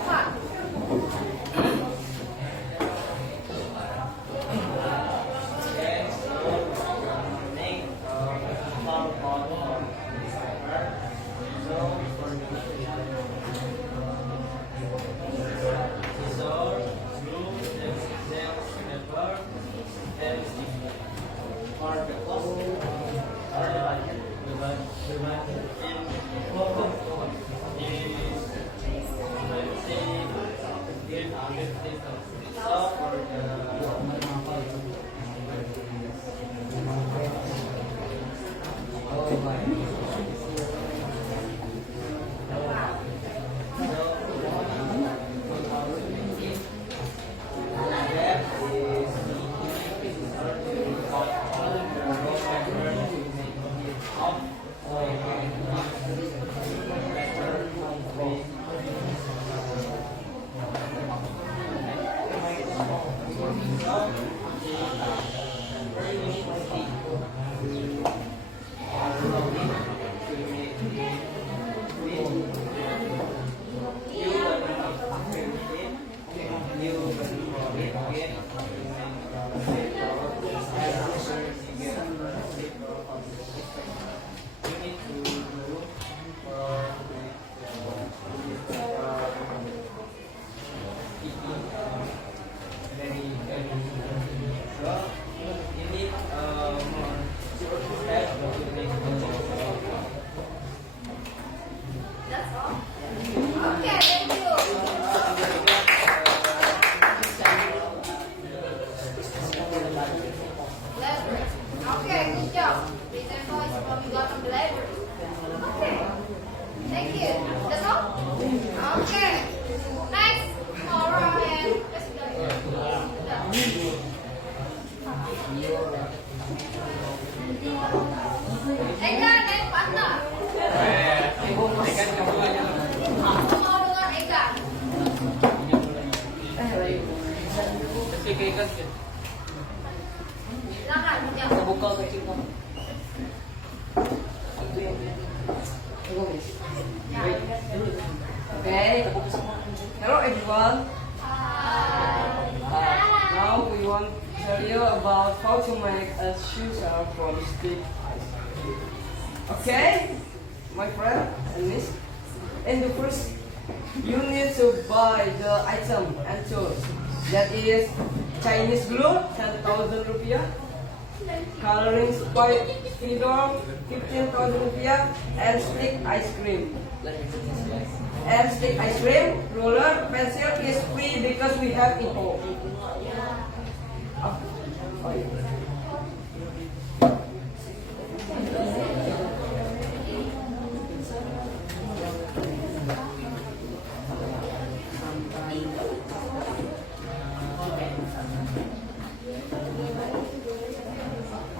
Hah. That's all. Okay, thank you. Library. Okay, good job. Please invoice from you got from the library. Okay. Thank you. That's all? Okay. Next. Alright. Eka, naik partner. Mau dengar Eka? Silakan, ya. Okay. Hello everyone. Now we want to tell you about how to make a shoes from stick. Okay, my friend and miss. In the first, you need to buy the item and tools. That is Chinese glue, 10,000 rupiah. Coloring spike spidol, 15,000 rupiah. And stick ice cream. And stick ice cream, roller, pencil is free because we have it all.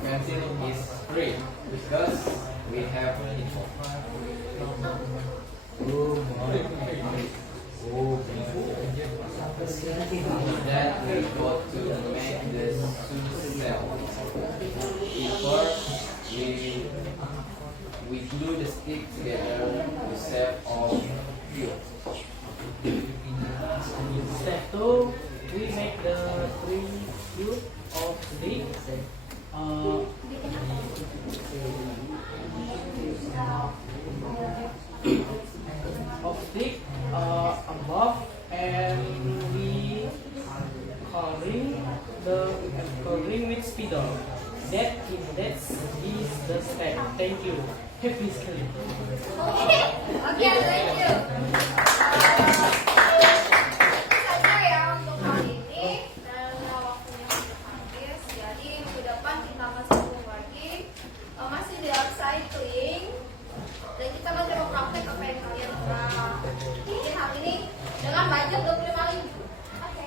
Pencil is free because we have it. That we got to make the shoe cell. First, we glue the stick together to shape of cube. Step 2, we make the 3 cube of stick above, and we coloring with spidol. That is the step. Thank you. Happy skill. Okay, thank you. Saja ya untuk hari ini dan waktunya sudah habis. Jadi minggu depan kita masih sibuk lagi, masih di upcycling dan kita mau coba praktek apa yang kalian telah bikin hari ini dengan budget 25.000. Oke.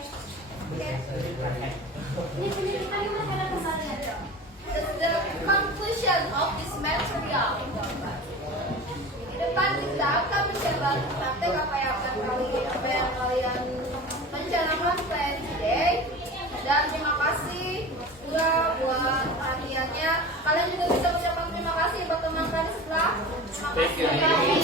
The conclusion of this material. Di depan kita akan mencoba praktek apa yang kalian rencanakan plan today. Dan terima kasih juga buat perhatiannya. Kalian juga bisa ucapkan terima kasih buat teman kalian setelah. Terima kasih.